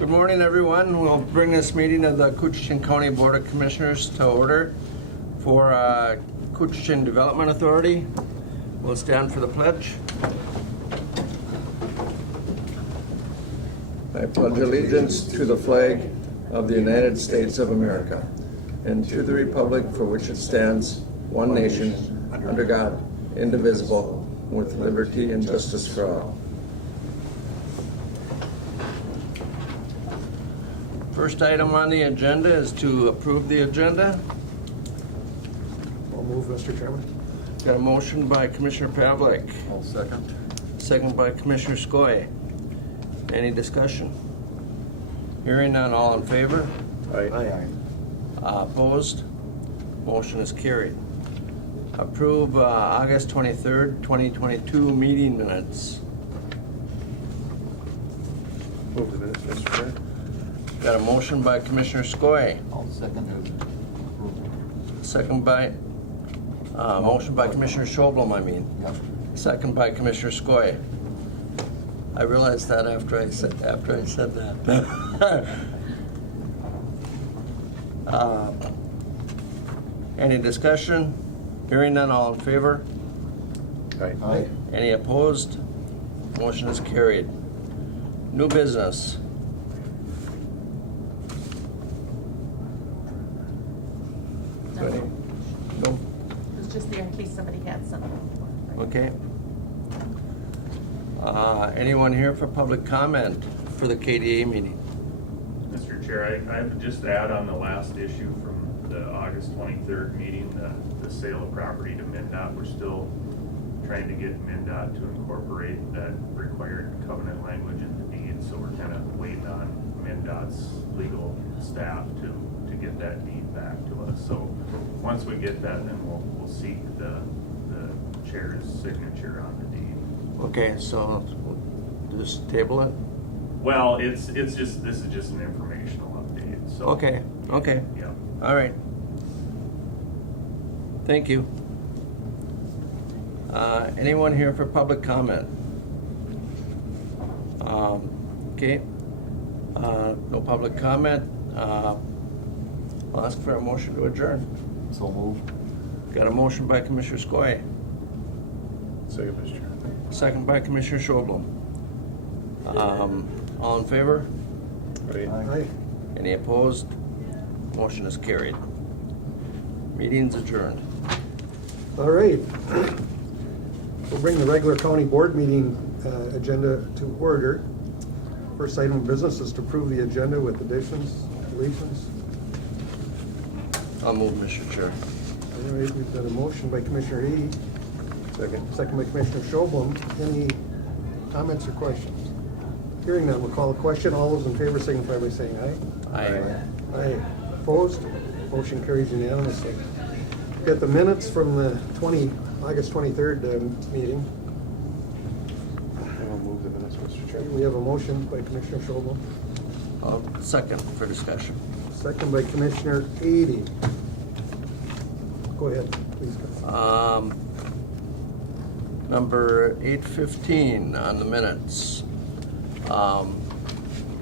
Good morning, everyone. We'll bring this meeting of the Koochiching County Board of Commissioners to order for Koochiching Development Authority. We'll stand for the pledge. I pledge allegiance to the flag of the United States of America and to the republic for which it stands, one nation, under God, indivisible, with liberty and justice for all. First item on the agenda is to approve the agenda. I'll move, Mr. Chairman. Got a motion by Commissioner Pavlik, I'll second. second by Commissioner Skoye. Any discussion? Hearing none, all in favor? Aye. Opposed? Motion is carried. Approve August 23rd, 2022 meeting minutes. Move the minutes, Mr. Chair. Got a motion by Commissioner Skoye, I'll second second by, motion by Commissioner Schoblum, Yep. second by Commissioner Skoye. I realized that after I said that. Any discussion? Hearing none, all in favor? Aye. Any opposed? Motion is carried. New business. No? It was just there in case somebody had something. Okay. Anyone here for public comment for the KDA meeting? Mr. Chair, I would just add on the last issue from the August 23rd meeting, the sale of property to MnDOT. We're still trying to get MnDOT to incorporate that required covenant language in the deed, so we're kind of waiting on MnDOT's legal staff to get that deed back to us. So once we get that, then we'll seek the chair's signature on the deed. Okay, so we'll just table it? Well, this is just an informational update, so. Okay. Yeah. All right. Thank you. Anyone here for public comment? Okay. No public comment. I'll ask for a motion to adjourn. So move. Got a motion by Commissioner Skoye, Second, Mr. Chair. second by Commissioner Schoblum. All in favor? Aye. Any opposed? Motion is carried. Meeting's adjourned. All right. We'll bring the regular county board meeting agenda to order. First item of business is to approve the agenda with additions, deletions. I'll move, Mr. Chair. All right, we've got a motion by Commissioner Edy, second by Commissioner Schoblum. Any comments or questions? Hearing none, we'll call a question. All those in favor signify by saying aye. Aye. Aye. Opposed? Motion carries unanimously. Got the minutes from the August 23rd meeting. I'll move the minutes, Mr. Chair. We have a motion by Commissioner Schoblum, I'll second for discussion. second by Commissioner Edy. Go ahead, please. Number 815 on the minutes.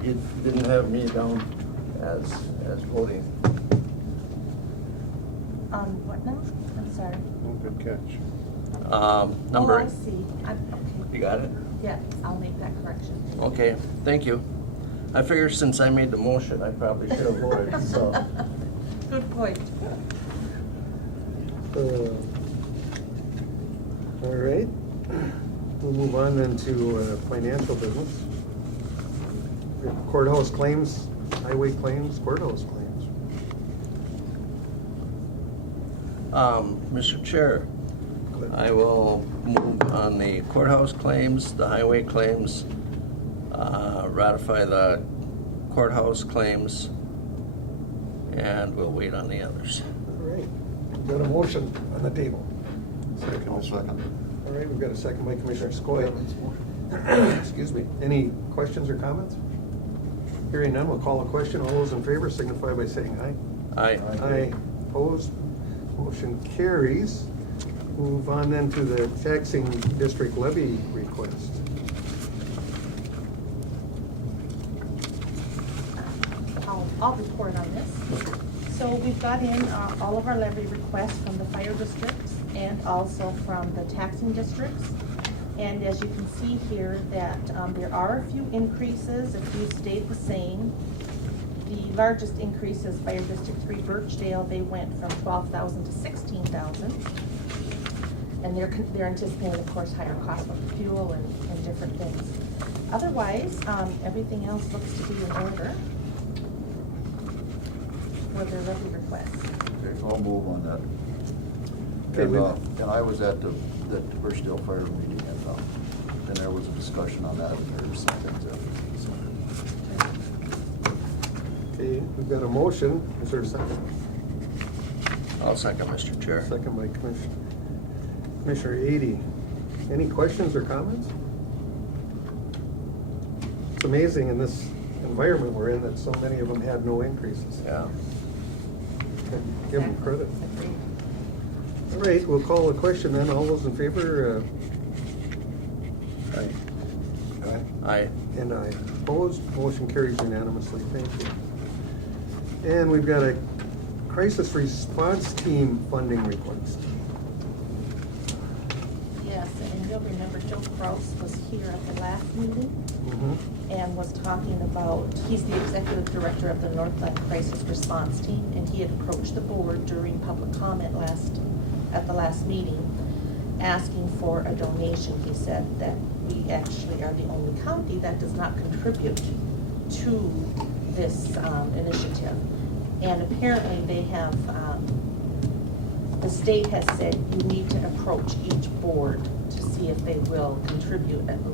You didn't have me down as voting. What now? I'm sorry. Oh, good catch. Number. Oh, I see. Okay. You got it? Yeah, I'll make that correction. Okay, thank you. I figured since I made the motion, I probably should have voted, so. Good point. All right. We'll move on then to financial business. We have courthouse claims, highway claims, courthouse claims. Mr. Chair, I will move on the courthouse claims, the highway claims, ratify the courthouse claims, and we'll wait on the others. All right. We've got a motion on the table. Second. All right, we've got a second by Commissioner Skoye. Excuse me. Any questions or comments? Hearing none, we'll call a question. All those in favor signify by saying aye. Aye. Aye. Opposed? Motion carries. Move on then to the taxing district levy request. I'll report on this. So we've got in all of our levy requests from the fire districts and also from the taxing districts. And as you can see here, that there are a few increases, a few stayed the same. The largest increase is Fire District 3 Birchdale. They went from 12,000 to 16,000. And they're anticipating, of course, higher cost of fuel and different things. Otherwise, everything else looks to be in order for their levy requests. Okay, I'll move on that. Okay, And I was at the Birchdale Fire meeting, and there was a discussion on that, and there were some things that. Okay, we've got a motion. Is there a second? I'll second, Mr. Chair. Second by Commissioner Ady. Any questions or comments? It's amazing in this environment we're in that so many of them had no increases. Yeah. Give them credit. Agreed. All right, we'll call the question then. All those in favor? Aye. Aye. And aye. Opposed? Motion carries unanimously. Thank you. And we've got a crisis response team funding request. Yes, and you'll remember Joe Kraus was here at the last meeting and was talking about, he's the executive director of the Northland Crisis Response Team, and he had approached the board during public comment at the last meeting, asking for a donation. He said that we actually are the only county that does not contribute to this initiative. And apparently they have, the state has said you need to approach each board to see if they will contribute at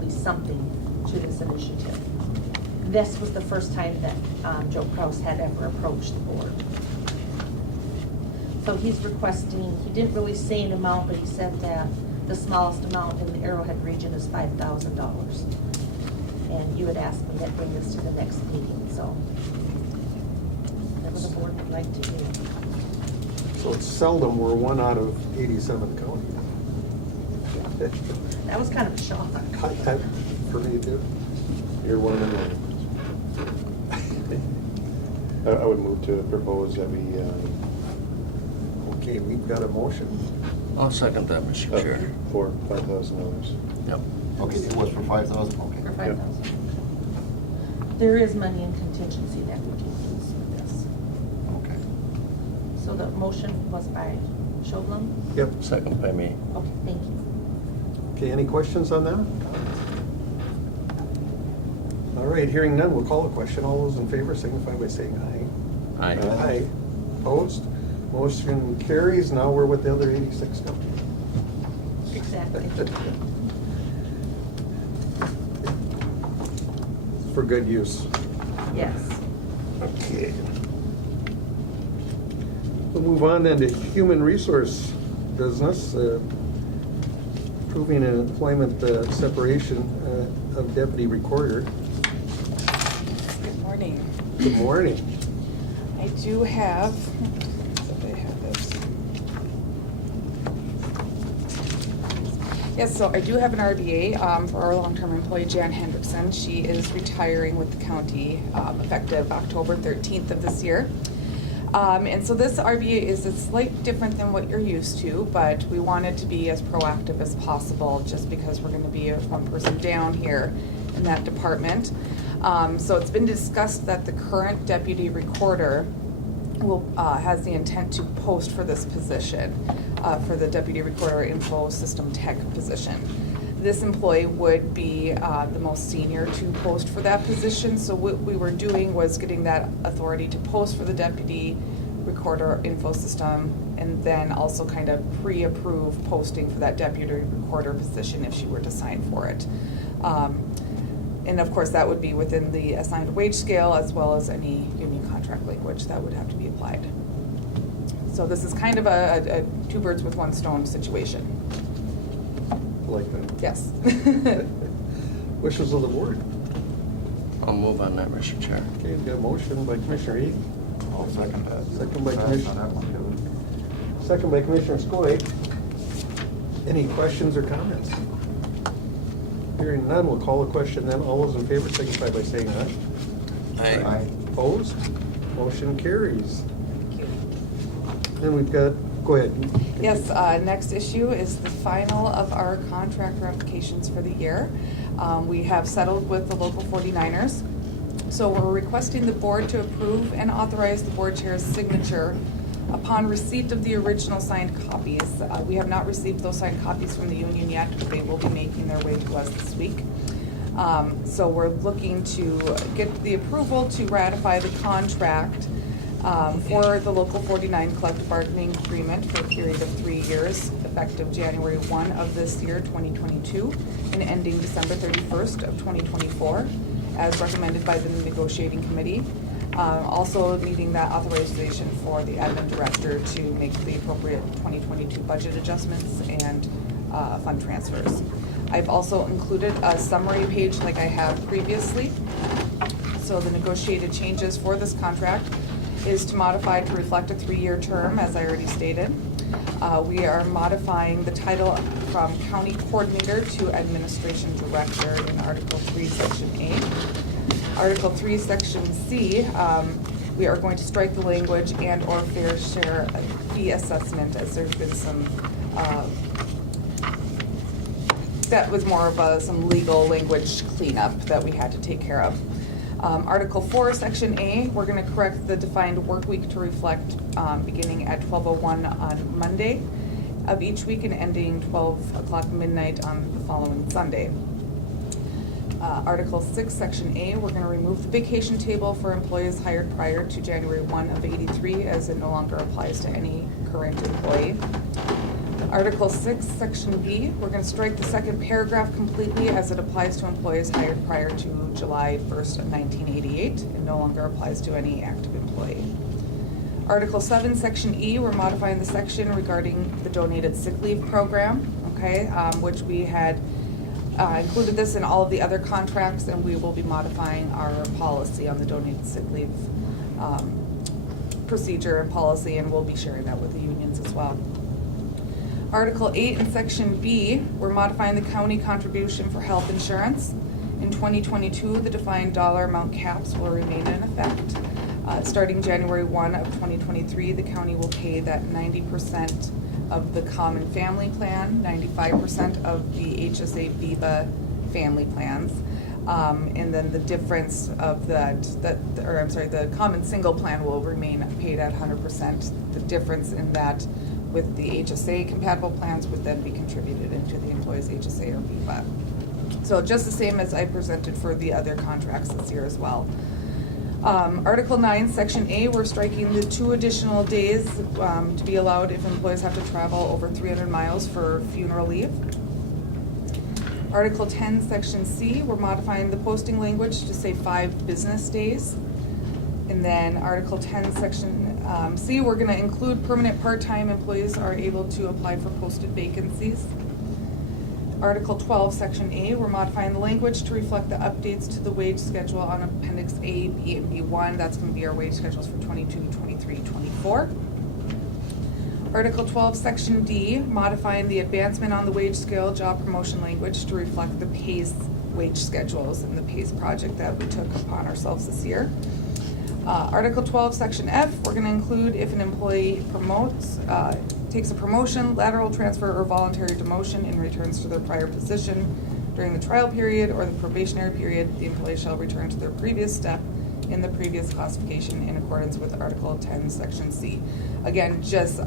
least something to this initiative. This was the first time that Joe Kraus had ever approached the board. So he's requesting, he didn't really say an amount, but he said that the smallest amount in the Arrowhead region is $5,000. And you had asked me to bring this to the next meeting, so whatever the board would like to do. So it's seldom we're 1 out of 87 counties. That was kind of a shock. For me too. You're one of them. I would move to propose that we, Okay, we've got a motion. I'll second that, Mr. Chair. for $5,000. Yep. Okay, it was for 5,000, okay. For $5,000. There is money in contingency that we can use for this. Okay. So the motion was by Schoblum? Yep. Second by me. Okay, thank you. Okay, any questions on that? All right, hearing none, we'll call the question. All those in favor signify by saying aye. Aye. Aye. Opposed? Motion carries. Now we're with the other 86 counties. Exactly. For good use. Yes. Okay. We'll move on then to human resource business. Approving an employment separation of deputy recorder. Good morning. Good morning. I do have, I have this. Yes, so I do have an RBA for our long-term employee, Jan Hendrickson. She is retiring with the county effective October 13th of this year. And so this RBA is a slight different than what you're used to, but we wanted to be as proactive as possible just because we're going to be one person down here in that department. So it's been discussed that the current deputy recorder has the intent to post for this position, for the deputy recorder info system tech position. This employee would be the most senior to post for that position. So what we were doing was getting that authority to post for the deputy recorder info system, and then also kind of pre-approve posting for that deputy recorder position if she were to sign for it. And of course, that would be within the assigned wage scale as well as any union contract language that would have to be applied. So this is kind of a two birds with one stone situation. Like that. Yes. Wishes of the board. I'll move on that, Mr. Chair. Okay, we've got a motion by Commissioner Ede. I'll second that. Second by Pass Commissioner- on that one, too. Second by Commissioner Skoye. Any questions or comments? Hearing none, we'll call the question then. All those in favor signify by saying aye. Aye. Opposed? Motion carries. Thank you. Then we've got, go ahead. Yes, next issue is the final of our contract ratifications for the year. We have settled with the local 49ers. So we're requesting the board to approve and authorize the board chair's signature upon receipt of the original signed copies. We have not received those signed copies from the union yet, but they will be making their way to us this week. So we're looking to get the approval to ratify the contract for the local 49 collective bargaining agreement for a period of 3 years, effective January 1 of this year, 2022, and ending December 31st of 2024, as recommended by the negotiating committee. Also needing that authorization for the admin director to make the appropriate 2022 budget adjustments and fund transfers. I've also included a summary page like I have previously. So the negotiated changes for this contract is to modify to reflect a 3-year term, as I already stated. We are modifying the title from County Coordinator to Administration Director in Article 3, Section A. Article 3, Section C, we are going to strike the language and/or fair share fee assessment, as there's been some, that was more of some legal language cleanup that we had to take care of. Article 4, Section A, we're going to correct the defined work week to reflect beginning at 12:01 on Monday of each week and ending 12 o'clock midnight on the following Sunday. Article 6, Section A, we're going to remove the vacation table for employees hired prior to January 1 of '83, as it no longer applies to any current employee. Article 6, Section B, we're going to strike the second paragraph completely, as it applies to employees hired prior to July 1st of 1988. It no longer applies to any active employee. Article 7, Section E, we're modifying the section regarding the donated sick leave program, okay, which we had included this in all of the other contracts, and we will be modifying our policy on the donated sick leave procedure and policy, and we'll be sharing that with the unions as well. Article 8 in Section B, we're modifying the county contribution for health insurance. In 2022, the defined dollar amount caps will remain in effect. Starting January 1 of 2023, the county will pay that 90% of the common family plan, 95% of the HSA VIVA family plans, and then the difference of the common single plan will remain paid at 100%. The difference in that with the HSA compatible plans would then be contributed into the employee's HSA or VIVA. So just the same as I presented for the other contracts this year as well. Article 9, Section A, we're striking the 2 additional days to be allowed if employees have to travel over 300 miles for funeral leave. Article 10, Section C, we're modifying the posting language to say 5 business days. And then Article 10, Section C, we're going to include permanent part-time employees are able to apply for posted vacancies. Article 12, Section A, we're modifying the language to reflect the updates to the wage schedule on Appendix A, B, and B1. That's going to be our wage schedules for 22, 23, 24. Article 12, Section D, modifying the advancement on the wage scale job promotion language to reflect the PACE wage schedules and the PACE project that we took upon ourselves this year. Article 12, Section F, we're going to include if an employee promotes, takes a promotion, lateral transfer, or voluntary demotion and returns to their prior position during the trial period or the probationary period, the employee shall return to their previous step in the previous classification in accordance with Article 10, Section C. Again, just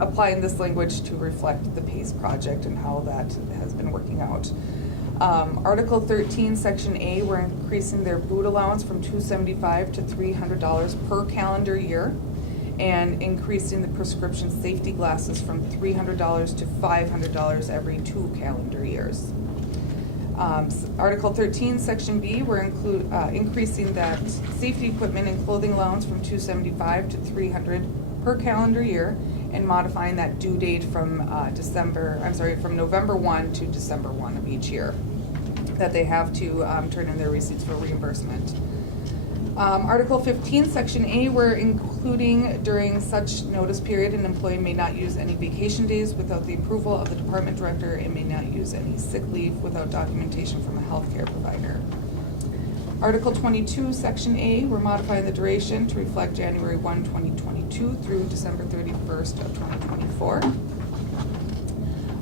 applying this language to reflect the PACE project and how that has been working out. Article 13, Section A, we're increasing their boot allowance from $275 to $300 per calendar year, and increasing the prescription safety glasses from $300 to $500 every 2 calendar years. Article 13, Section B, we're increasing that safety equipment and clothing allowance from $275 to $300 per calendar year, and modifying that due date from November 1 to December 1 of each year, that they have to turn in their receipts for reimbursement. Article 15, Section A, we're including during such notice period, an employee may not use any vacation days without the approval of the department director and may not use any sick leave without documentation from a healthcare provider. Article 22, Section A, we're modifying the duration to reflect January 1, 2022 through December 31st of 2024.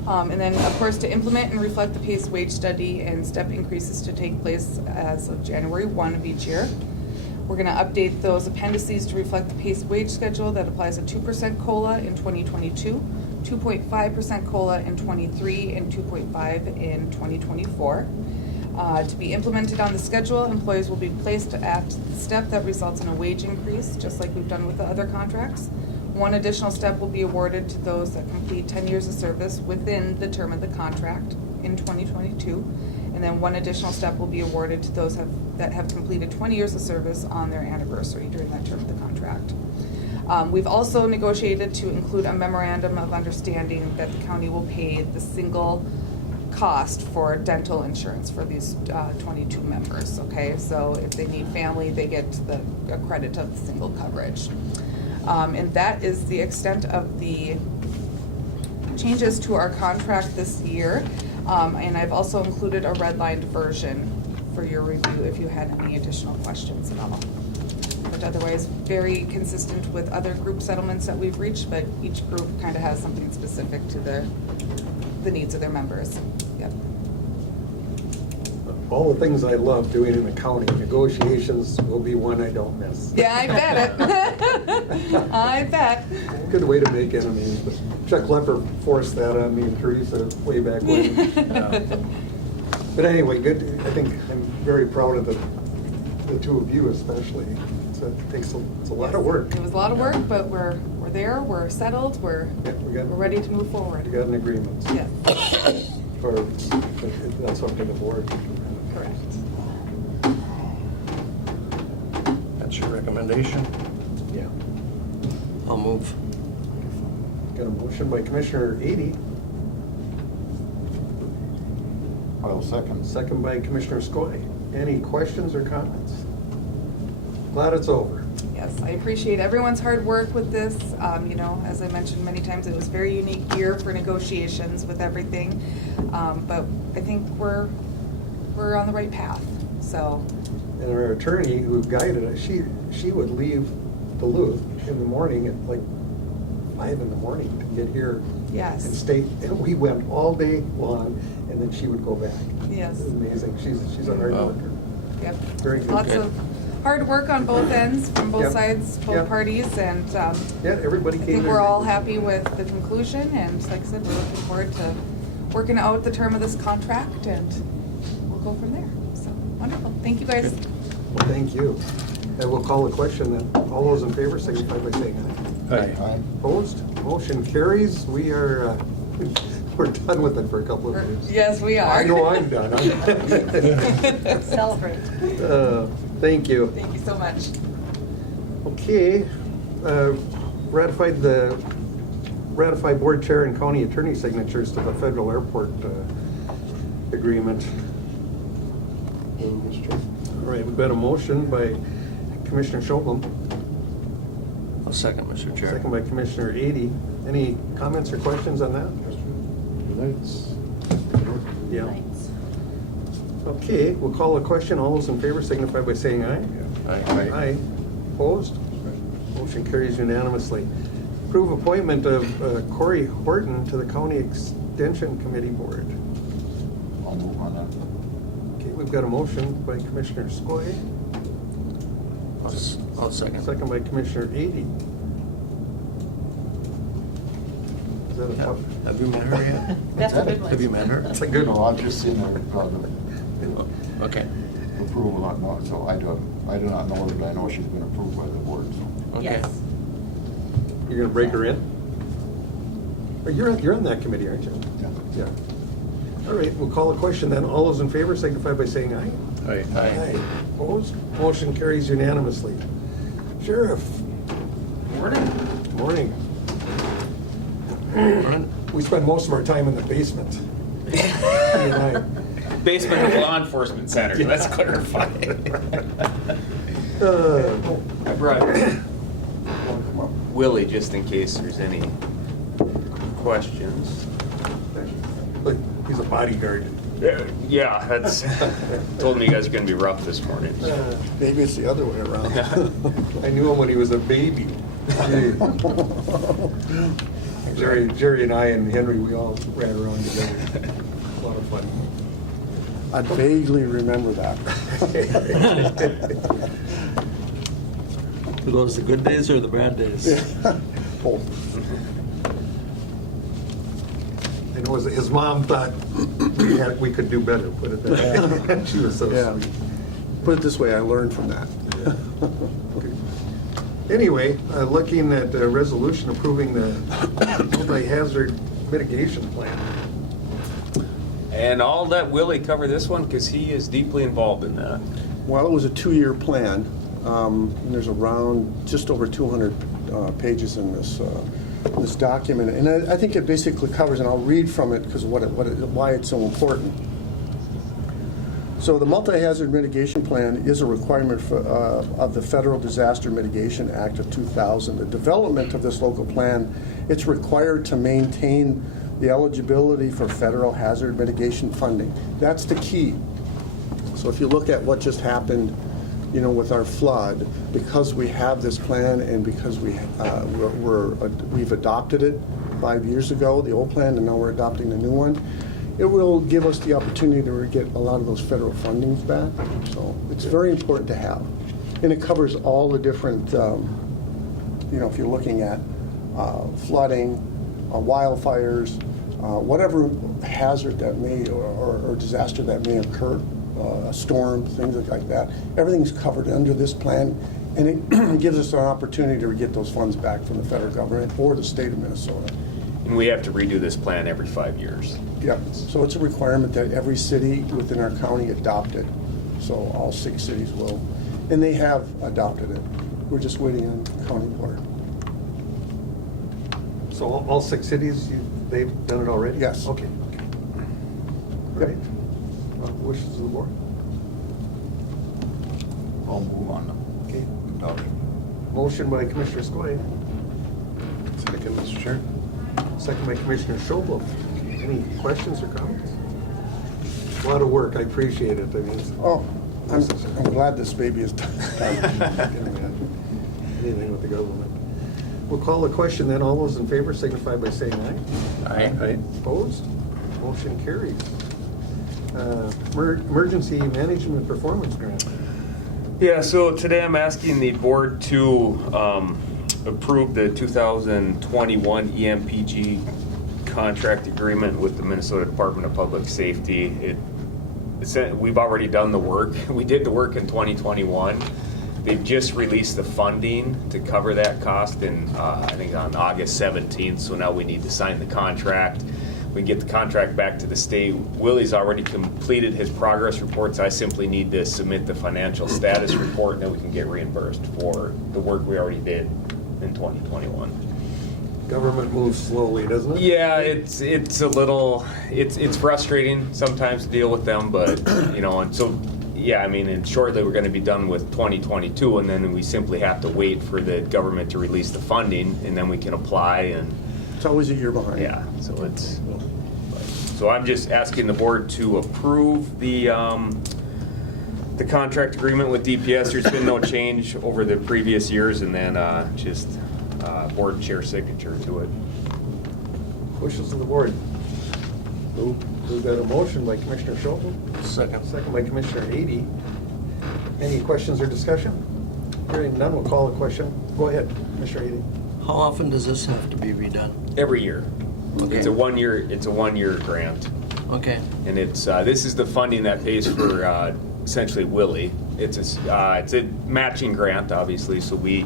And then, of course, to implement and reflect the PACE wage study and step increases to take place as of January 1 of each year. We're going to update those appendices to reflect the PACE wage schedule that applies a 2% COLA in 2022, 2.5% COLA in 23, and 2.5 in 2024. To be implemented on the schedule, employees will be placed at the step that results in a wage increase, just like we've done with the other contracts. One additional step will be awarded to those that complete 10 years of service within the term of the contract in 2022. And then one additional step will be awarded to those that have completed 20 years of service on their anniversary during that term of the contract. We've also negotiated to include a memorandum of understanding that the county will pay the single cost for dental insurance for these 22 members, okay? So if they need family, they get a credit of the single coverage. And that is the extent of the changes to our contract this year. And I've also included a redlined version for your review if you had any additional questions at all. But otherwise, very consistent with other group settlements that we've reached, but each group kind of has something specific to the needs of their members. Yep. All the things I love doing in the county, negotiations will be one I don't miss. Yeah, I bet it. I bet. Good way to make enemies. But Chuck Lepper forced that on me and Teresa way back when. But anyway, good. I think I'm very proud of the two of you especially. It's a lot of work. It was a lot of work, but we're there, we're settled, we're ready to move forward. We got an agreement. Yeah. Or that's up to the board. Correct. That's your recommendation? Yeah. I'll move. Got a motion by Commissioner Ady, I'll second. second by Commissioner Skoye. Any questions or comments? Glad it's over. Yes, I appreciate everyone's hard work with this. You know, as I mentioned many times, it was a very unique year for negotiations with everything. But I think we're on the right path, so. And our attorney who guided us, she would leave Duluth in the morning at like 5 in the morning to get here. Yes. And stay, and we went all day long, and then she would go back. Yes. It was amazing. She's a hard worker. Yep. Very good. Lots of hard work on both ends, from both Yep. sides, both Yep. parties, and Yeah, everybody I came. think there. we're all happy with the conclusion, and like I said, we're looking forward to working out the term of this contract, and we'll go from there. So, wonderful. Thank you, guys. Well, thank you. And we'll call the question then. All those in favor signify by saying aye. Aye. Opposed? Motion carries. We are, we're done with it for a couple of minutes. Yes, we are. I know I'm done. Celebrate. Thank you. Thank you so much. Okay, ratify board chair and county attorney signatures to the federal airport agreement. All right, we've got a motion by Commissioner Schoblum, I'll second, Mr. Chair. second by Commissioner Ady. Any comments or questions on that? Yeah. Thanks. Okay, we'll call a question. All those in favor signify by saying aye. Aye. Aye. Opposed? Motion carries unanimously. Approve appointment of Corey Horton to the County Extension Committee Board. I'll move on that. Okay, we've got a motion by Commissioner Skoye, I'll second. second by Commissioner Ady. Is that a tough? Have you met her yet? That's a good one. Have you met her? That's a good No, one. I've just seen the Okay. approval, not, so I do not know her, but I know she's been approved by the board, so. Okay. Yes. You're gonna break her in? Or you're on that committee, aren't you? Yeah. Yeah. All right, we'll call a question then. All those in favor signify by saying aye. Aye. Opposed? Motion carries unanimously. Sheriff. Morning. Morning. Morning. We spend most of our time in the basement. He and I. Basement of law enforcement center, let's clarify. I brought Willie just in case there's any questions. Look, he's a bodyguard. Yeah, that's, told me you guys are gonna be rough this morning. Maybe it's the other way around. I knew him when he was a baby. Jerry and I and Henry, we all ran around together. A lot of fun. I vaguely remember that. Are those the good days or the bad days? Both. I know his mom thought we could do better, put it that way. She was so Yeah. sweet. Put it this way, I learned from that. Anyway, looking at the resolution approving the multi-hazard mitigation plan. And I'll let Willie cover this one because he is deeply involved in that. Well, it was a 2-year plan. And there's around just over 200 pages in this document. And I think it basically covers, and I'll read from it because why it's so important. So the Multi-Hazard Mitigation Plan is a requirement of the Federal Disaster Mitigation Act of 2000. The development of this local plan, it's required to maintain the eligibility for federal hazard mitigation funding. That's the key. So if you look at what just happened, with our flood, because we have this plan and because we've adopted it 5 years ago, the old plan, and now we're adopting the new one, it will give us the opportunity to get a lot of those federal fundings back. So it's very important to have. And it covers all the different, if you're looking at flooding, wildfires, whatever hazard that may or disaster that may occur, a storm, things like that. Everything's covered under this plan, and it gives us an opportunity to get those funds back from the federal government or the state of Minnesota. And we have to redo this plan every 5 years. Yep. So it's a requirement that every city within our county adopt it. So all 6 cities will, and they have adopted it. We're just waiting on the county board. So all 6 cities, they've done it already? Yes. Okay. Great. Wishes of the board? I'll move on. Okay. Okay. Motion by Commissioner Skoye, Second, Mr. Chair. second by Commissioner Schobel. Any questions or comments? A lot of work, I appreciate it. I mean, Oh, I'm glad this baby is done. anything with the government. We'll call the question then. All those in favor signify by saying aye. Aye. Opposed? Motion carries. Emergency Management Performance Grant. Yeah, so today I'm asking the board to approve the 2021 EMPG contract agreement with the Minnesota Department of Public Safety. We've already done the work. We did the work in 2021. They've just released the funding to cover that cost I think on August 17th, so now we need to sign the contract. We get the contract back to the state. Willie's already completed his progress reports. I simply need to submit the financial status report, and then we can get reimbursed for the work we already did in 2021. Government moves slowly, doesn't it? Yeah, it's a little, it's frustrating sometimes to deal with them, but, and so, yeah, I mean, and shortly we're going to be done with 2022, and then we simply have to wait for the government to release the funding, and then we can apply, and It's always a year behind. yeah, so I'm just asking the board to approve the contract agreement with DPS. There's been no change over the previous years, and then just board chair signature to it. Wishes of the board. We've got a motion by Commissioner Schobel, Second. second by Commissioner Ady. Any questions or discussion? Hearing none, we'll call the question. Go ahead, Commissioner Ady. How often does this have to be redone? Every year. Okay. It's a 1-year grant, Okay. and it's this is the funding that pays for essentially Willie. It's a matching grant, obviously. So we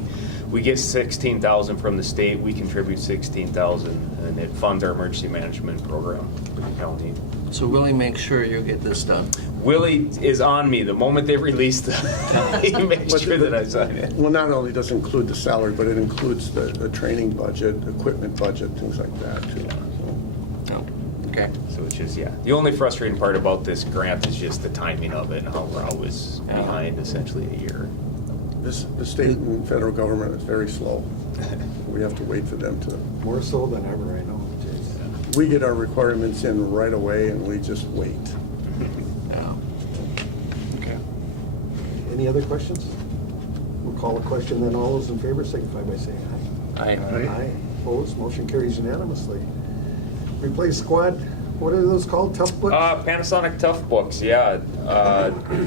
get $16,000 from the state. We contribute $16,000, and it funds our emergency management program for the county. So Willie, make sure you get this done. Willie is on me the moment they release the. He makes sure that I sign it. Well, not only does it include the salary, but it includes the training budget, equipment budget, things like that, too. No. Okay. So it's just, yeah. The only frustrating part about this grant is just the timing of it and how we're always behind essentially a year. The state and federal government is very slow. We have to wait for them to. More so than ever, I know. Jeez. We get our requirements in right away, and we just wait. Any other questions? We'll call a question, then all those in favor signify by saying aye. Aye. Opposed, motion carries unanimously. Replace squad, what are those called, tough books? Panasonic Tough Books, yeah.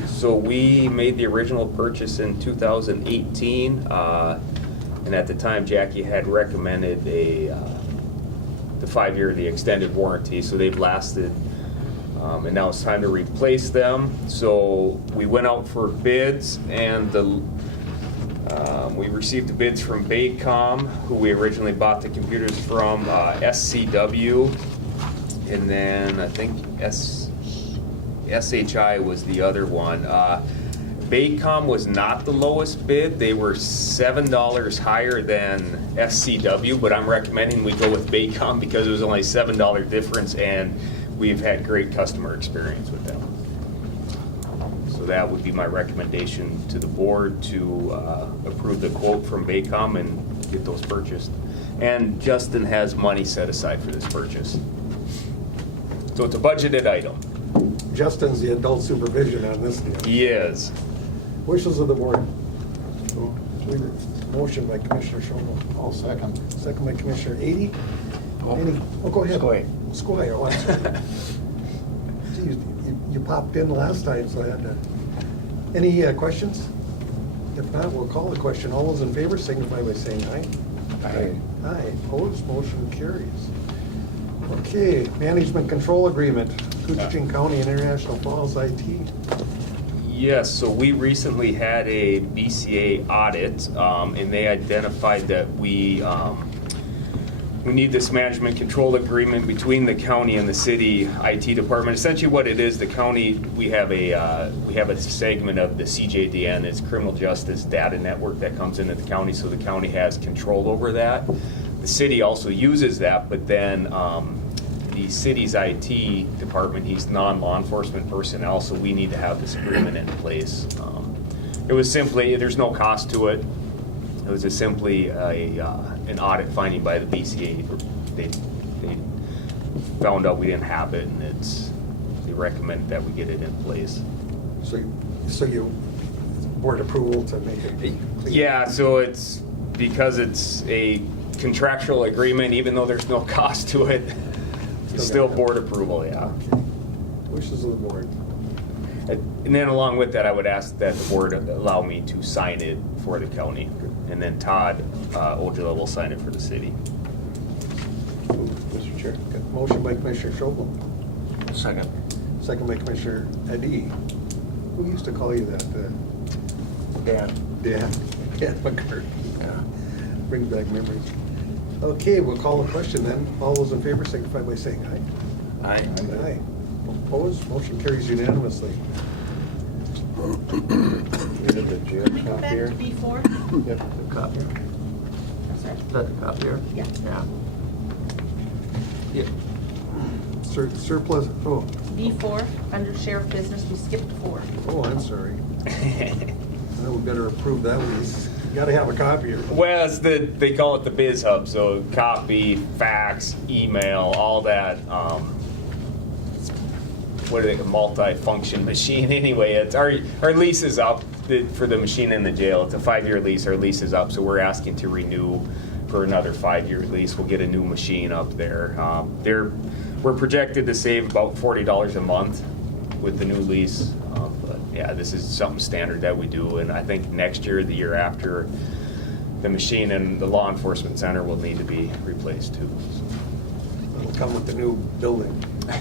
So we made the original purchase in 2018, and at the time Jackie had recommended the 5-year, the extended warranty, so they've lasted, and now it's time to replace them. So we went out for bids, and we received the bids from Baycom, who we originally bought the computers from, SCW, and then I think SHI was the other one. Baycom was not the lowest bid. They were $7 higher than SCW, but I'm recommending we go with Baycom because it was only $7 difference, and we've had great customer experience with them. So that would be my recommendation to the board to approve the quote from Baycom and get those purchased. And Justin has money set aside for this purchase. So it's a budgeted item. Justin's the adult supervision on this deal. He is. Wishes of the board. Motion by Commissioner Schobel. I'll second. Second by Commissioner Ady. Oh. Go ahead. Squay. Squay, oh, I'm sorry. Gee, you popped in last time, so I had to. Any questions? If not, we'll call the question. All those in favor signify by saying aye. Aye. Aye. Opposed, motion carries. Okay, management control agreement, Koochiching County and International Falls IT. Yes, so we recently had a BCA audit, and they identified that we need this management control agreement between the county and the city IT department. Essentially what it is, the county, we have a segment of the CJDN, it's Criminal Justice Data Network that comes into the county, so the county has control over that. The city also uses that, but then the city's IT department, he's non-law enforcement personnel, so we need to have this agreement in place. It was simply, there's no cost to it. It was just simply an audit finding by the BCA. They found out we didn't have it, and they recommended that we get it in place. So you, board approval to make it clean? Yeah, so it's, because it's a contractual agreement, even though there's no cost to it, it's still board approval, yeah. Okay. Wishes of the board. And then along with that, I would ask that the board allow me to sign it for the county. And then Todd Ojala will sign it for the city. Mr. Chair. Got motion by Commissioner Schobel, Second. second by Commissioner Ady. Who used to call you that? Dan. Dan McCarthy. Yeah. Brings back memories. Okay, we'll call the question then. All those in favor signify by saying aye. Aye. Aye. Opposed? Motion carries unanimously. We have the jail Can we go cop back here. to B4? Yep. The copier. Sorry. Is that the copier? Yeah. Yeah. Surplus, oh, B4, under sheriff business, we skipped 4. oh, I'm sorry. Then we better approve that one. You gotta have a copier. Well, they call it the Biz Hub, so copy, fax, email, all that. What are they, a multi-function machine anyway? It's our lease is up for the machine in the jail. It's a 5-year lease. Our lease is up, so we're asking to renew for another 5-year lease. We'll get a new machine up there. We're projected to save about $40 a month with the new lease. But yeah, this is something standard that we do, and I think next year, the year after, the machine in the law enforcement center will need to be replaced too. It'll come with the new building.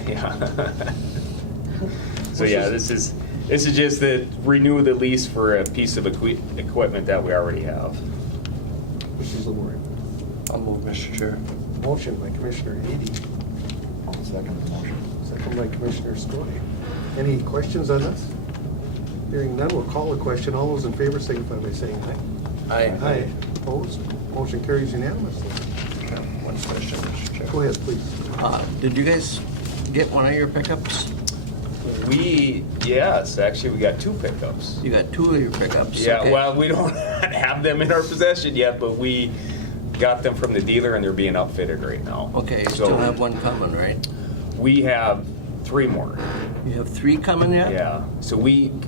Yeah. So yeah, this is just to renew the lease for a piece of equipment that we already have. Wishes of the board. I'll move, Mr. Chair. Motion by Commissioner Ady, I'll second the motion. second by Commissioner Story. Any questions on this? Hearing none, we'll call the question. All those in favor signify by saying aye. Aye. Aye. Opposed? Motion carries unanimously. One question, Mr. Chair. Go ahead, please. Did you guys get one of your pickups? Yes, actually, we got 2 pickups. You got 2 of your pickups? Yeah, okay. well, we don't have them in our possession yet, but we got them from the dealer and they're being outfitted right now. Okay, you So still have one coming, right? we have 3 more. You have 3 coming yet? Yeah. So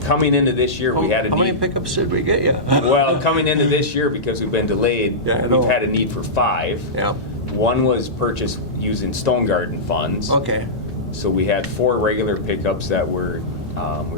coming into this year, we had a How many need. pickups did we get you? Well, coming into this year, because we've been delayed, Yeah, I know. we've had a need for 5. Yeah, One was purchased using Stone Garden funds. okay. So we had 4 regular pickups that we were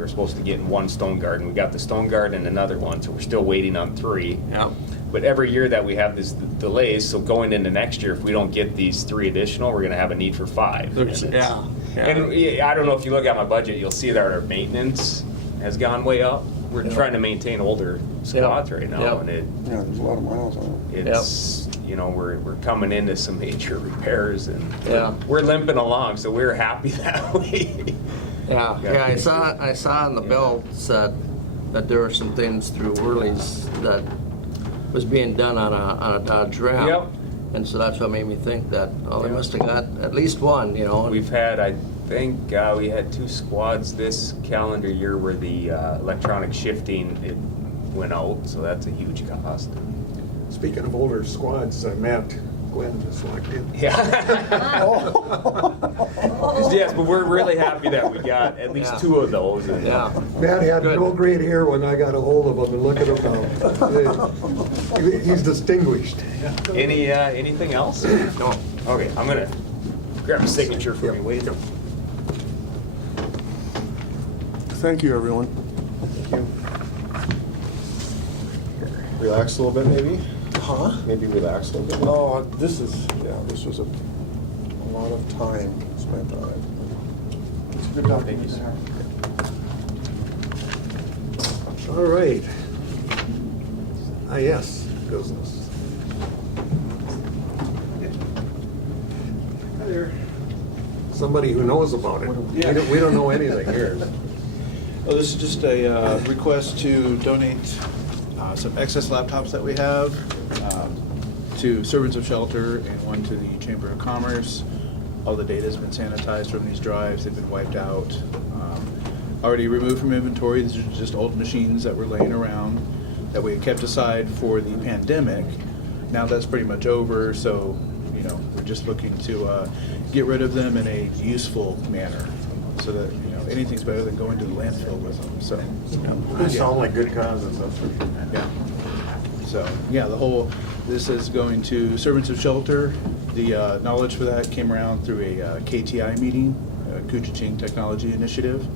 supposed to get in 1 Stone Garden. We got the Stone Garden and another one, so we're still waiting on 3. Yeah, But every year that we have this delays, so going into next year, if we don't get these 3 additional, we're gonna have a need for 5. There's- And it's- yeah. And I don't know if you look at my budget, you'll see that our maintenance has gone way up. We're trying to maintain older squads right now, Yeah. and Yeah, there's a lot of miles on it. it's, you know, we're coming into some major repairs, and Yeah. we're limping along, so we're happy that way. yeah, yeah, I saw in the bill said that there were some things through Worley's that was being done on a Dodge Ram. Yep. And so that's what made me think that, oh, they must have got at least one, you know. and- We've had, I think, we had 2 squads this calendar year where the electronic shifting, it went out, so that's a huge cost. Speaking of older squads, Matt Glenn just walked in. Yeah. Yes, but we're really happy that we got at least Yeah. 2 of those. And Yeah, Matt had Good. no great hair when I got a hold of him, and look at him now. He's distinguished. Anything else? no, Okay, I'm gonna grab a signature for you. Wait. Thank you, everyone. Relax a little bit, maybe? Huh? Maybe relax a little bit? Oh, this was a lot of time spent on it. It's a good document. All right. Yes, business. Hi there. Somebody who knows about it. We don't know anything here. Well, this is just a request to donate some excess laptops that we have to Servants of Shelter and one to the Chamber of Commerce. All the data has been sanitized from these drives. They've been wiped out. Already removed from inventory. These are just old machines that were laying around that we had kept aside for the pandemic. Now that's pretty much over, so we're just looking to get rid of them in a useful manner, so that anything's better than going to the landfill with them. So They sound like good causes, that's for sure. yeah. So yeah, this is going to Servants of Shelter. The knowledge for that came around through a KTI meeting, Koochiching Technology Initiative,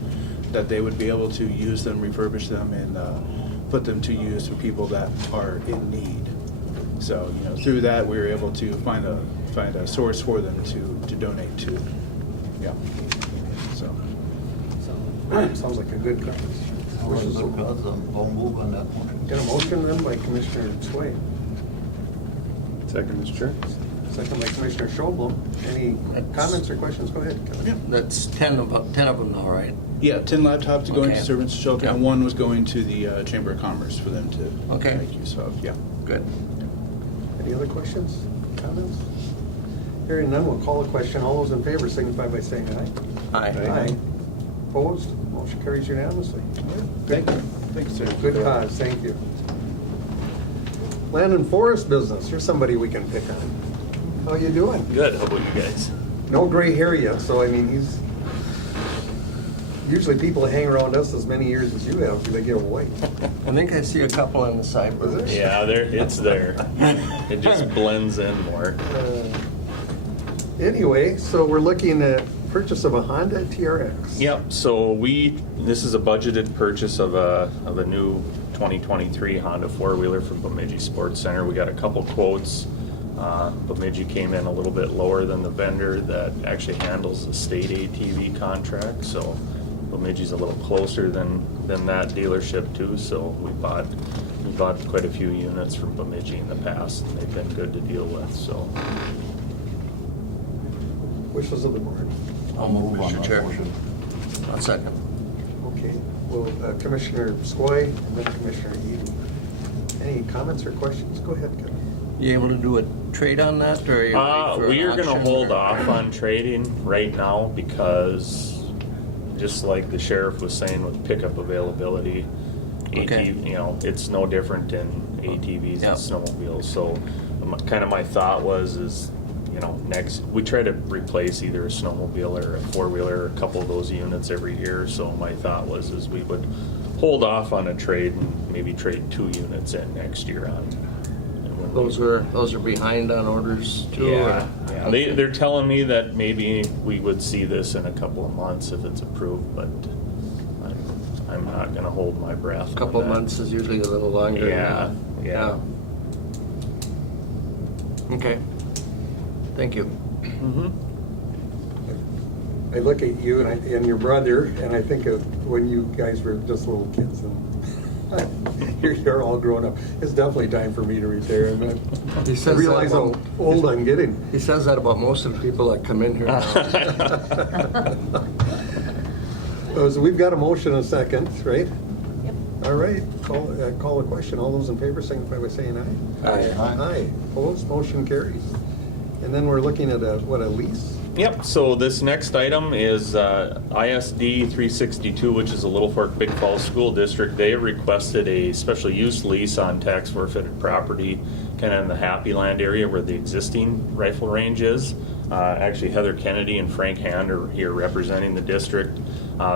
that they would be able to use them, refurbish them, and put them to use for people that are in need. So through that we were able to find a source for them to donate to. Yeah. So Sounds like a good cause. Wishes of God, I'll move on that one. Got a motion then by Commissioner Sway, Second, Mr. Chair. second by Commissioner Schobel. Any comments or questions? Go ahead, Kevin. yeah. that's 10 of them now, right? Yeah, 10 laptops to go into Okay. Servants of Shelter, and Yeah. one was going to the Chamber of Commerce for them to Okay. make use of. Yeah. Good. Any other questions, comments? Hearing none, we'll call a question. All those in favor signify by saying aye. Aye. Opposed? Motion carries unanimously. Thank you. Thank you, sir. Good cause, thank you. Land and forest business, you're somebody we can pick on. How you doing? Good. How about you guys? No gray hair yet, so I mean, he's, usually people that hang around us as many years as you have, they get white. I think I see a couple in the sideburns. Is it? Yeah, it's there. It just blends in more. Anyway, so we're looking at purchase of a Honda TRX. Yep. So this is a budgeted purchase of a new 2023 Honda four-wheeler from Bemidji Sports Center. We got a couple quotes. Bemidji came in a little bit lower than the vendor that actually handles the state ATV contract. So Bemidji's a little closer than that dealership too. So we bought quite a few units from Bemidji in the past, and they've been good to deal with. So. Wishes of the board. I'll move, on Mr. that Chair. motion. One second. Okay, well, Commissioner Skoye and then Commissioner Eden. Any comments or questions? Go ahead, Kevin. You able to do a trade on that, or are you wait for an We are going to auction, hold or- off on trading right now because, just like the sheriff was saying with pickup availability, Okay. it's no different in ATVs Yeah. and snowmobiles. So, kind of my thought is we try to replace either a snowmobile or a four-wheeler or a couple of those units every year. So my thought was we would hold off on a trade and maybe trade 2 units in next year on. And when Those are behind on orders too? yeah, or- yeah. They're telling me that maybe we would see this in a couple of months if it's approved, but I'm not gonna hold my breath. A couple of months is usually a little longer. Yeah, yeah. Okay. Thank you. Mm-hmm. I look at you and your brother, and I think of when you guys were just little kids, and you're all grown up. It's definitely time for me to retire. And He I says realize that how about- old I'm getting. He says that about most of the people that come in here now. So we've got a motion and a second, right? Yep. All right, call a question. All those in favor signify by saying aye. Aye. Aye. Opposed, motion carries. And then we're looking at a lease? Yep, so this next item is ISD 362, which is a Little Fork Big Falls School District. They have requested a special use lease on tax forfeited property kind of in the Happy Land area where the existing rifle range is. Actually, Heather Kennedy and Frank Hand are here representing the district.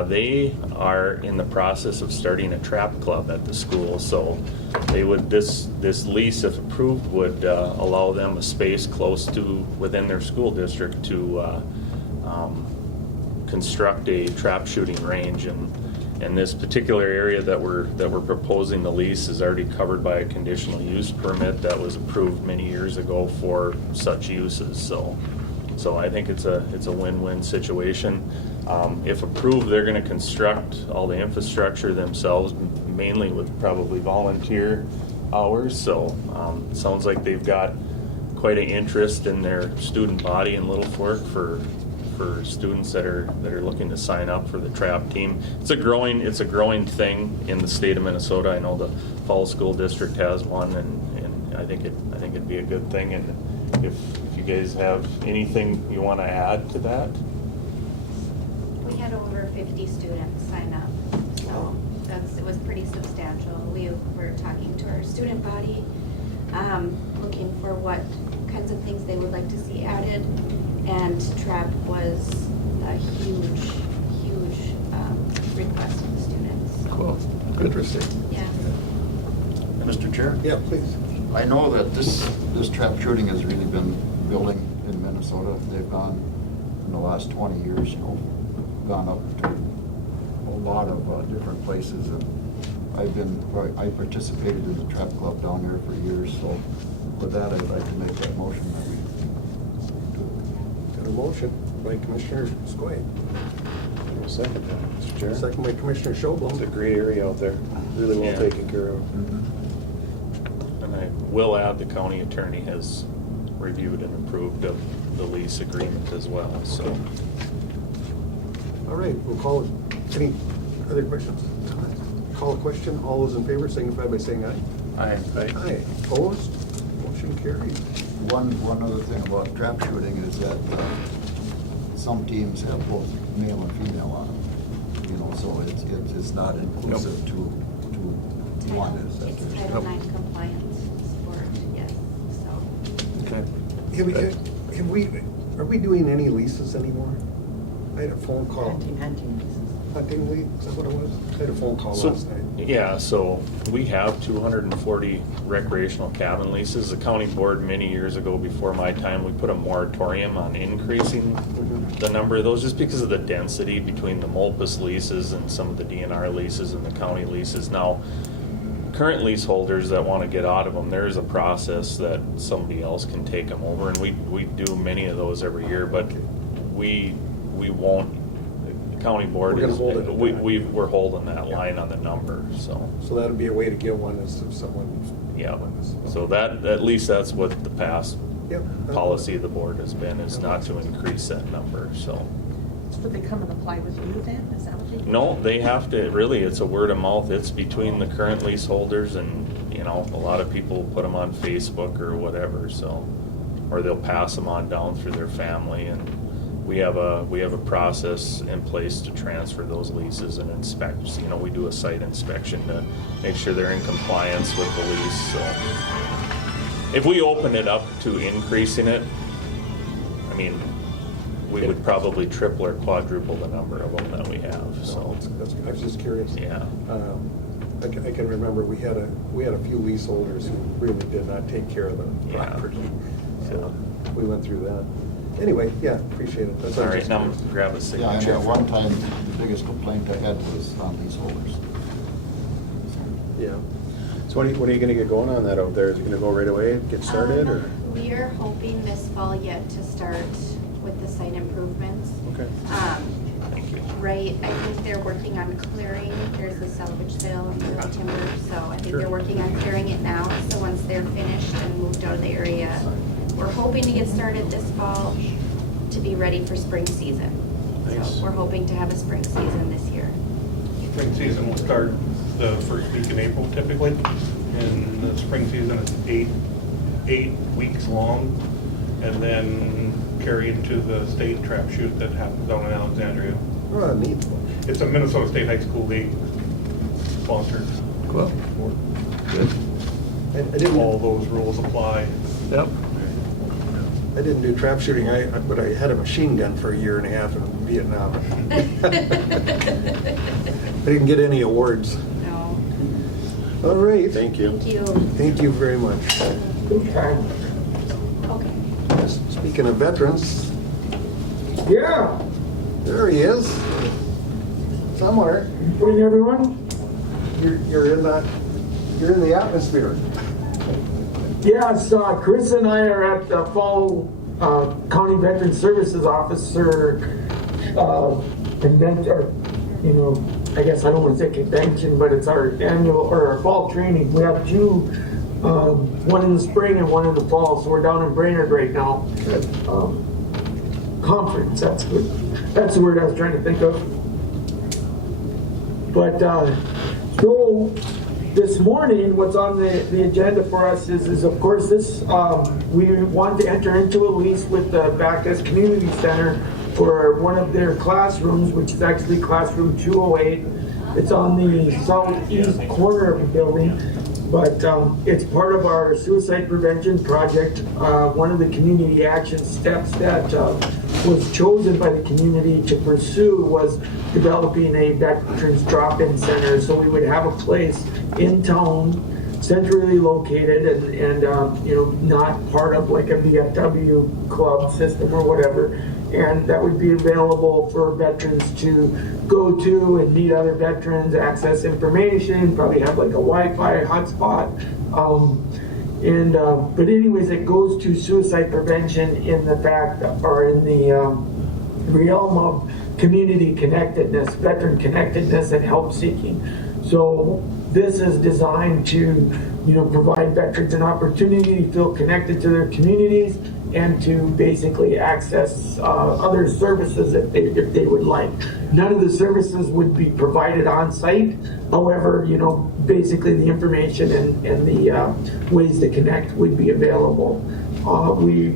They are in the process of starting a trap club at the school, so they would this lease, if approved, would allow them a space close to within their school district to construct a trap shooting range. And this particular area that we're proposing the lease is already covered by a conditional use permit that was approved many years ago for such uses. So I think it's a win-win situation. If approved, they're going to construct all the infrastructure themselves, mainly with probably volunteer hours. So it sounds like they've got quite an interest in their student body in Little Fork for students that are looking to sign up for the trap team. It's a growing thing in the state of Minnesota. I know the Falls School District has one, and I think it'd be a good thing. And if you guys have anything you want to add to that. We had over 50 students sign up, so it was pretty substantial. We were talking to our student body, looking for what kinds of things they would like to see added, and trap was a huge request from the students. Cool. Interesting. Yeah. Mr. Chair? Yeah, please. I know that this trap shooting has really been building in Minnesota. They've gone, in the last 20 years, gone up to a lot of different places. And I participated in the trap club down there for years, so with that, I'd like to make that motion that we do. Got a motion by Commissioner Skoye, I'll second that, Mr. Chair. second by Commissioner It's a Schoblum. great area out there, really well Yeah. taken care of. And I will add, the county attorney has reviewed and approved of the lease agreement as well, so. All right, we'll call it. Any other questions? Call a question. All those in favor signify by saying aye. Aye. Aye. Opposed? Motion carried. One other thing about trap shooting is that some teams have both male and female on them. So it's not inclusive to one. It's Title IX compliant sport, yes, so. Okay. Are we doing any leases anymore? I had a phone call. Hunting lease, is that what it was? I had a phone call So, last night. yeah, so we have 240 recreational cabin leases. The county board, many years ago, before my time, we put a moratorium on increasing the number of those, just because of the density between the MOLPUS leases and some of the DNR leases and the county leases. Now, current leaseholders that want to get out of them, there is a process that somebody else can take them over, and we do many of those every year, but we won't. County board We're gonna is, hold it at that. we're holding that line on the number, so, So that'd be a way to get one is if someone. yeah. So that, at least that's what the past Yep. policy of the board has been, is not to increase that number, so. So they come and apply with you then? Is that what they do? No, they have to, really, it's a word of mouth. It's between the current leaseholders and, a lot of people put them on Facebook or whatever, so, or they'll pass them on down through their family, and we have a process in place to transfer those leases and inspect. We do a site inspection to make sure they're in compliance with the lease. So if we open it up to increasing it, I mean, we would probably triple or quadruple the number of them that we have, so. I was just curious. Yeah. I can remember we had a few leaseholders who really did not take care of the Yeah. property. So Yeah. we went through that. Anyway, yeah, appreciate it. That's All right, just now I'm curious. gonna grab a Yeah, and signature. at one time, the biggest complaint I had was on these holders. Yeah. So when are you gonna get going on that out there? Is it gonna go right away, get started, or? We are hoping this fall yet to start with the site improvements. Okay. Thank you. Right, I think they're working on clearing, there's a salvage sale on the timber, so I think they're working on clearing it now. So once they're finished and moved out of the area, we're hoping to get started this fall to be ready for spring season. Nice. So we're hoping to have a spring season this year. Spring season will start the first week in April typically, and the spring season is eight weeks long, and then carry into the state trap shoot that happens down in Alexandria. Oh, neat. It's a Minnesota State High School League sponsored Cool. sport. Good. I didn't. All those rules apply. Yep. I didn't do trap shooting, but I had a machine gun for a year and a half in Vietnam. I didn't get any awards. No. All right. Thank you. Thank you. Thank you very much. Okay. Speaking of veterans, Yeah, there he is. Somewhere. morning everyone. You're in the atmosphere. Yes, Chris and I are at the Fall County Veteran Services Officer convention, or, I guess I don't want to say convention, but it's our annual or our fall training. We have two, one in the spring and one in the fall, so we're down in Brainerd right now. Conference, that's good. That's the word I was trying to think of. But so this morning, what's on the agenda for us is of course this, we want to enter into a lease with the Bacchus Community Center for one of their classrooms, which is actually classroom 208. It's on the southeast corner of the building, but it's part of our suicide prevention project. One of the community action steps that was chosen by the community to pursue was developing a veterans drop-in center, so we would have a place in town, centrally located, and not part of like a VFW club system or whatever, and that would be available for veterans to go to and meet other veterans, access information, probably have like a Wi-Fi hotspot. But anyways, it goes to suicide prevention in the fact, or in the realm of community connectedness, veteran connectedness, and help seeking. So this is designed to, provide veterans an opportunity to feel connected to their communities and to basically access other services if they would like. None of the services would be provided on site. However, basically the information and the ways to connect would be available. We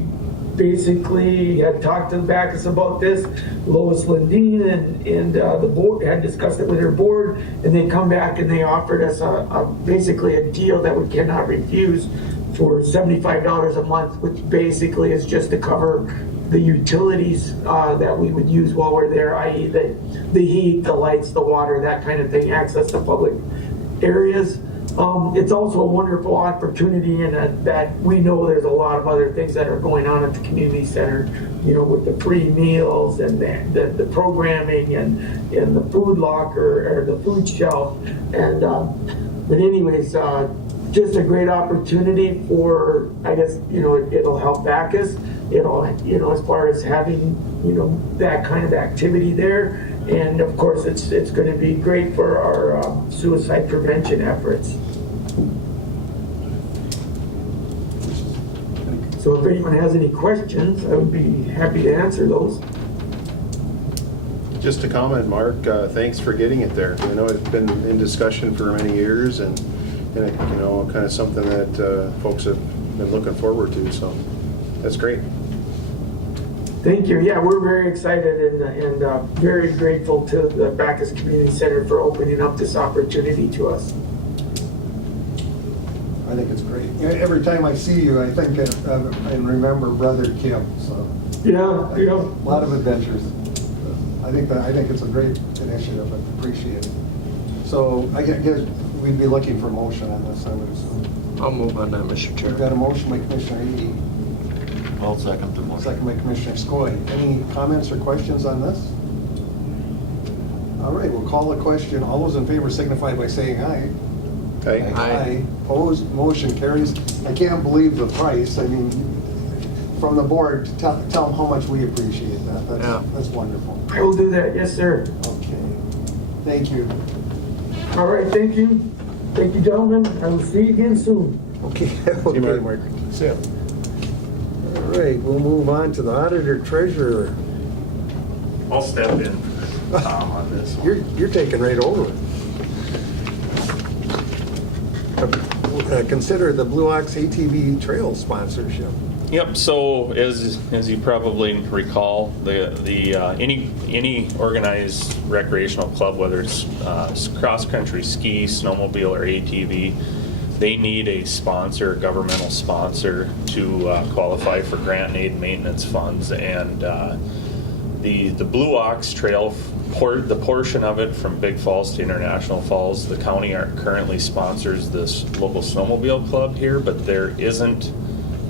basically had talked to the Bacchus about this. Lois Lindeen and the board had discussed it with her board, and they come back and they offered us basically a deal that we cannot refuse for $75 a month, which basically is just to cover the utilities that we would use while we're there, i.e. the heat, the lights, the water, that kind of thing, access to public areas. It's also a wonderful opportunity in that we know there's a lot of other things that are going on at the community center, with the free meals and the programming and the food locker or the food shelf. And but anyways, just a great opportunity for, I guess, it'll help Bacchus. It'll, as far as having, that kind of activity there. And of course, it's going to be great for our suicide prevention efforts. So if anyone has any questions, I would be happy to answer those. Just to comment, Mark, thanks for getting it there. I know it's been in discussion for many years, and it, kind of something that folks have been looking forward to, so that's great. Thank you. Yeah, we're very excited and very grateful to the Bacchus Community Center for opening up this opportunity to us. I think it's great. Every time I see you, I think and remember Brother Kim. So Yeah, yeah. A lot of adventures. I think it's a great initiative. I appreciate it. So I guess we'd be looking for a motion on this, I would assume. I'll move on that, Mr. We've Chair. got a motion by Commissioner Eby, I'll second the motion. second by Commissioner Skoye. Any comments or questions on this? All right, we'll call the question. All those in favor signify by saying aye. Okay. Aye. Opposed, motion carries. I can't believe the price. I mean, from the board, tell them how much we appreciate that. Yeah. That's wonderful. I will do that, yes, sir. Okay, thank you. All right, thank you. Thank you, gentlemen. I will see you again soon. Okay, you, Mark. Mark. See ya. All right, we'll move on to the auditor treasurer. I'll step in on this one. You're taking right over. Consider the Blue Ox ATV Trail sponsorship. Yep. So as you probably recall, any organized recreational club, whether it's cross country ski, snowmobile, or ATV, they need a sponsor, a governmental sponsor, to qualify for grant and aid maintenance funds. And the Blue Ox Trail, the portion of it from Big Falls to International Falls, the county currently sponsors this local snowmobile club here, but there isn't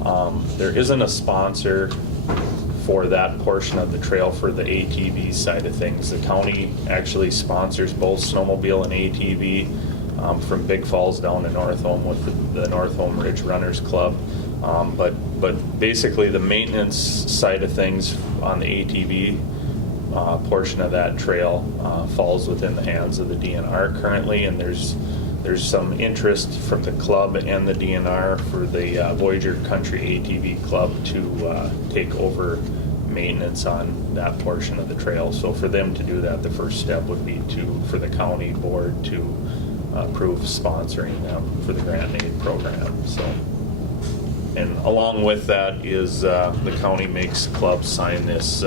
a sponsor for that portion of the trail for the ATV side of things. The county actually sponsors both snowmobile and ATV from Big Falls down to North Home with the North Home Ridge Runners Club. But basically the maintenance side of things on the ATV portion of that trail falls within the hands of the DNR currently, and there's some interest from the club and the DNR for the Voyager Country ATV Club to take over maintenance on that portion of the trail. So for them to do that, the first step would be for the county board to approve sponsoring them for the grant and aid program. So, and along with that is the county makes clubs sign this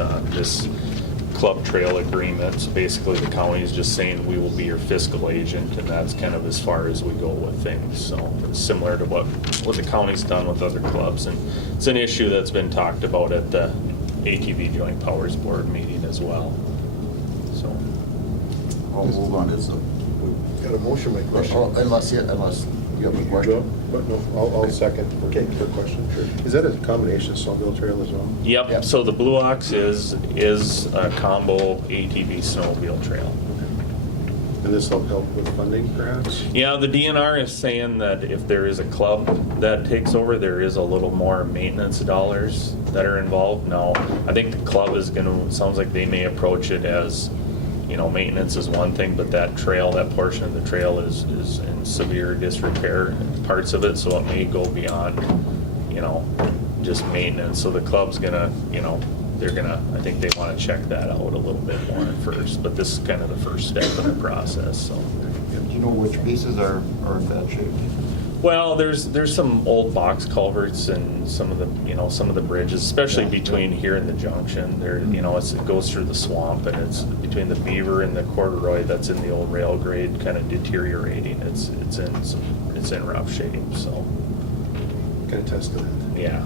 club trail agreements. Basically, the county is just saying we will be your fiscal agent, and that's kind of as far as we go with things. So it's similar to what the county's done with other clubs, and it's an issue that's been talked about at the ATV Joint Powers Board meeting as well. So I'll move on this. Got a motion by Commissioner. Unless you have a question. But no, I'll second Okay. for question. Is that a combination snowmobile trail as well? Yep. So the Blue Ox is a combo ATV snowmobile trail. And this will help with funding, perhaps? Yeah, the DNR is saying that if there is a club that takes over, there is a little more maintenance dollars that are involved. Now, I think the club is sounds like they may approach it as, maintenance is one thing, but that trail, that portion of the trail is in severe disrepair, parts of it, so it may go beyond, just maintenance. So the club's gonna, I think they want to check that out a little bit more at first, but this is kind of the first step in the process, so. Do you know which pieces are in bad shape? Well, there's some old box culverts and some of the bridges, especially between here and the junction. There, it goes through the swamp, and it's between the Beaver and the corduroy that's in the old rail grade, kind of deteriorating. It's in rough shape. So Can attest to that. yeah.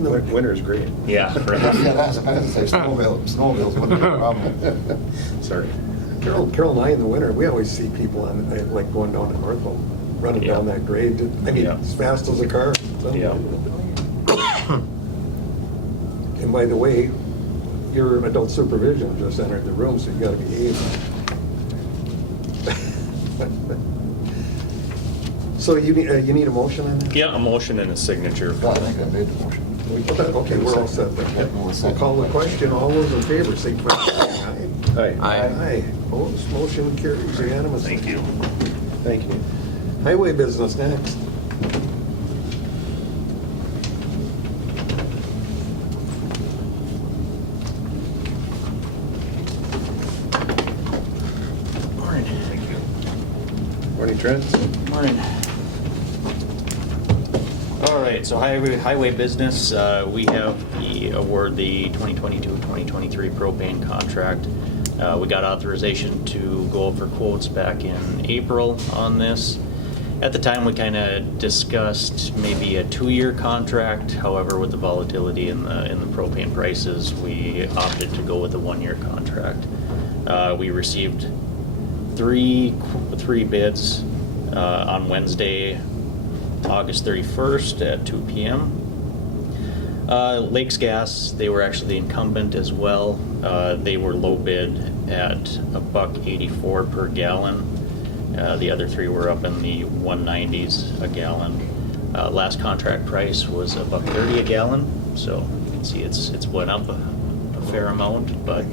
Winter's great. Yeah, right. Yeah, that's what I was going to say. Snowmobiles wouldn't be a problem. Sorry. Carol and I in the winter, we always see people like going down to North Home, running down that grade. As fast as a car. Yeah. And by the way, your adult supervision just entered the room, so you got to behave. So you need a motion on that? Yeah, a motion and a signature. I think I made the motion. Okay, we're all set. We'll call the question. All those in favor, signify by saying aye. Aye. Aye. Opposed, motion carries unanimously. Thank you. Thank you. Highway business next. Morning. Thank you. Morning, Trent. Morning. All right, so highway business, we have the 2022-2023 propane contract. We got authorization to go over quotes back in April on this, At the time, we kind of discussed maybe a 2-year contract. However, with the volatility in the propane prices, we opted to go with a 1-year contract. We received three bids on Wednesday, August 31st at 2 p.m. Lakes Gas, they were actually the incumbent as well. They were low bid at $1.84 per gallon. The other three were up in the 190s a gallon. Last contract price was $1.30 a gallon, so you can see it's went up a fair amount. But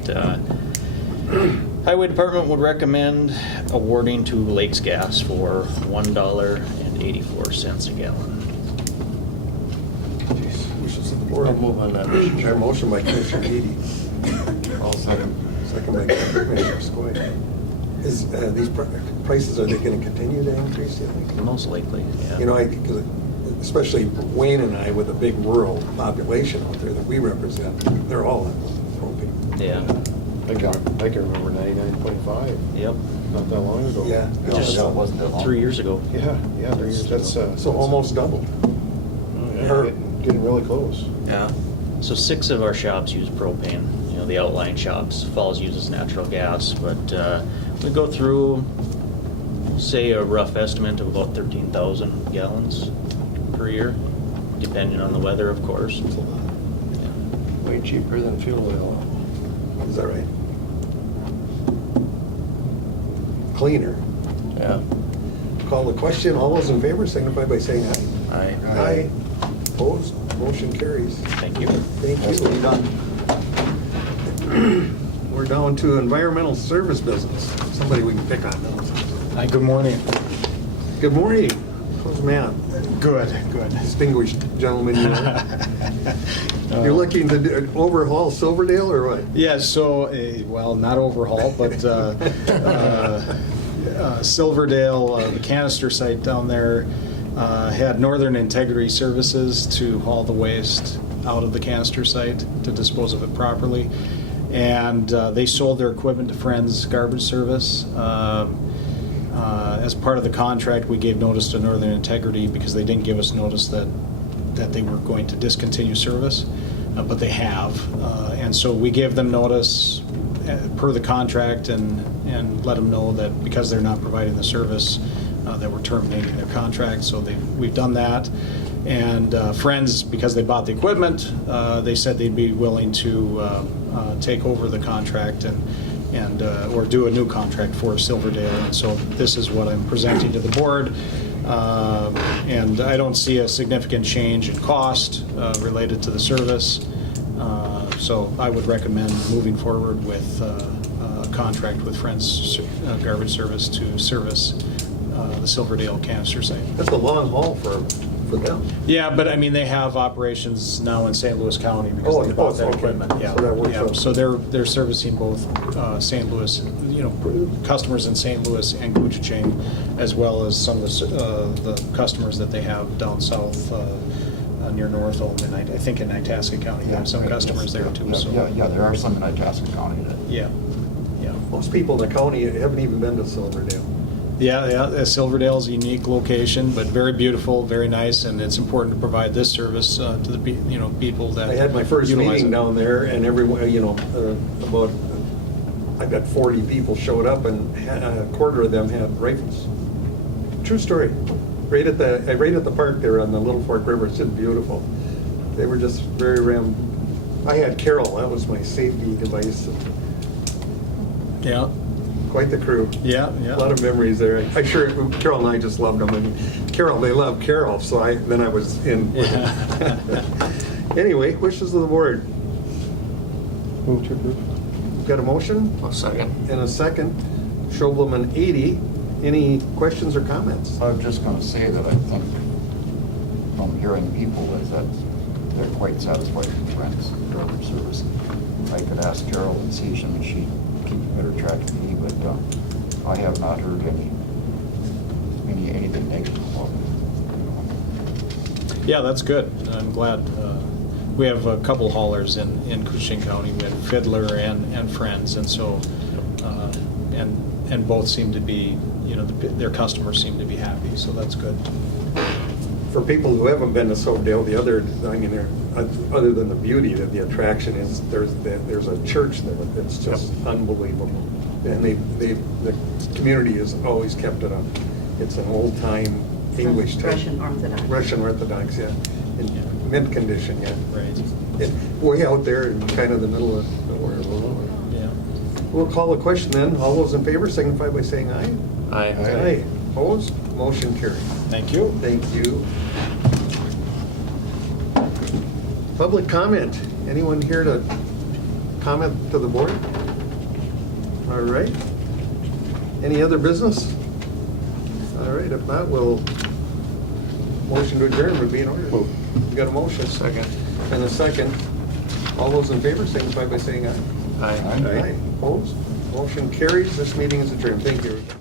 Highway Department would recommend awarding to Lakes Gas for $1.84 a gallon. Wishes of the board. I'll move on that, Mr. Chair. Motion by Commissioner Edy. I'll second. Second by Commissioner Skoye. Is these prices, are they going to continue to increase, you think? Most likely, yeah. You know, because especially Wayne and I, with a big rural population out there that we represent, they're all on propane. Yeah. I can remember 99.5, Yep. not that long ago. Yeah. Just Yeah, it wasn't that long. 3 years ago. Yeah, 3 years, that's, So almost double. yeah, getting really close. Yeah. So 6 of our shops use propane. You know, the outlying shops. Falls uses natural gas, but we go through, say, a rough estimate of about 13,000 gallons per year, depending on the weather, of course. Way cheaper than fuel oil. Is that right? Cleaner. Yeah. Call the question. All those in favor signify by saying aye. Aye. Aye. Opposed? Motion carries. Thank you. Thank That's what you. you done. We're down to environmental service business. Somebody we can pick on now. Hi, good morning. Good morning. How's Matt? Good, good. Distinguished gentleman you are. You're looking to overhaul Silverdale or what? Yeah, so, well, not overhaul, but Silverdale, the canister site down there, had Northern Integrity Services to haul the waste out of the canister site to dispose of it properly. And they sold their equipment to Friends Garbage Service. As part of the contract, we gave notice to Northern Integrity because they didn't give us notice that they were going to discontinue service, but they have. And so we gave them notice per the contract and let them know that because they're not providing the service, that we're terminating their contract. So we've done that. And Friends, because they bought the equipment, they said they'd be willing to take over the contract and or do a new contract for Silverdale. And so this is what I'm presenting to the board. And I don't see a significant change in cost related to the service. So I would recommend moving forward with a contract with Friends Garbage Service to service the Silverdale canister site. That's a long haul for them. Yeah, but I mean, they have operations now in St. Louis County because they bought that okay. equipment. Yeah, So that works yeah. out. So they're servicing both St. Louis, customers in St. Louis and Koochiching, as well as some of the customers that they have down south near Northolm, and I think in Itasca County, they have some customers there too. So Yeah, there are some in Itasca County that. yeah. Most people in the county haven't even been to Silverdale. Yeah, Silverdale's a unique location, but very beautiful, very nice, and it's important to provide this service to the people that I had my first utilize meeting it. down there, and everyone, about I bet 40 people showed up, and a quarter of them had rifles. True story. Right at the park there on the Little Fork River. It's just beautiful. They were just very I had Carol. That was my safety device. Yeah. Quite the crew. Yeah. A lot of memories there. Carol and I just loved them. And they love Carol, so then I was in. Anyway, wishes of the board. Move to approve. Got a motion? A second. And a second. Schobel and 80. Any questions or comments? I was just going to say that I think from hearing people is that they're quite satisfied with Friends Garbage Service. I could ask Carol and see if she'd keep a better track of me, but I have not heard anything negative about it. Yeah, that's good. I'm glad. We have a couple haulers in Koochiching County. We had Fiddler and Friends, and so and both seem to be their customers seem to be happy, so that's good. For people who haven't been to Soapdale, the other, I mean, other than the beauty, that the attraction is, there's a church there that's just unbelievable. And the community has always kept it up. It's an old-time English type. Russian Orthodox. Russian Orthodox, yeah. In mint condition, yeah. Right. Way out there in kind of the middle of nowhere. Yeah. We'll call a question then. All those in favor signify by saying aye. Aye. Aye. Opposed? Motion carried. Thank you. Thank you. Public comment. Anyone here to comment to the board? All right. Any other business? All right, if not, we'll, motion to adjourn would be in order. You got a motion? Second. And a second. All those in favor signify by saying aye. Aye. Aye. Opposed? Motion carries. This meeting is adjourned. Thank you, everybody.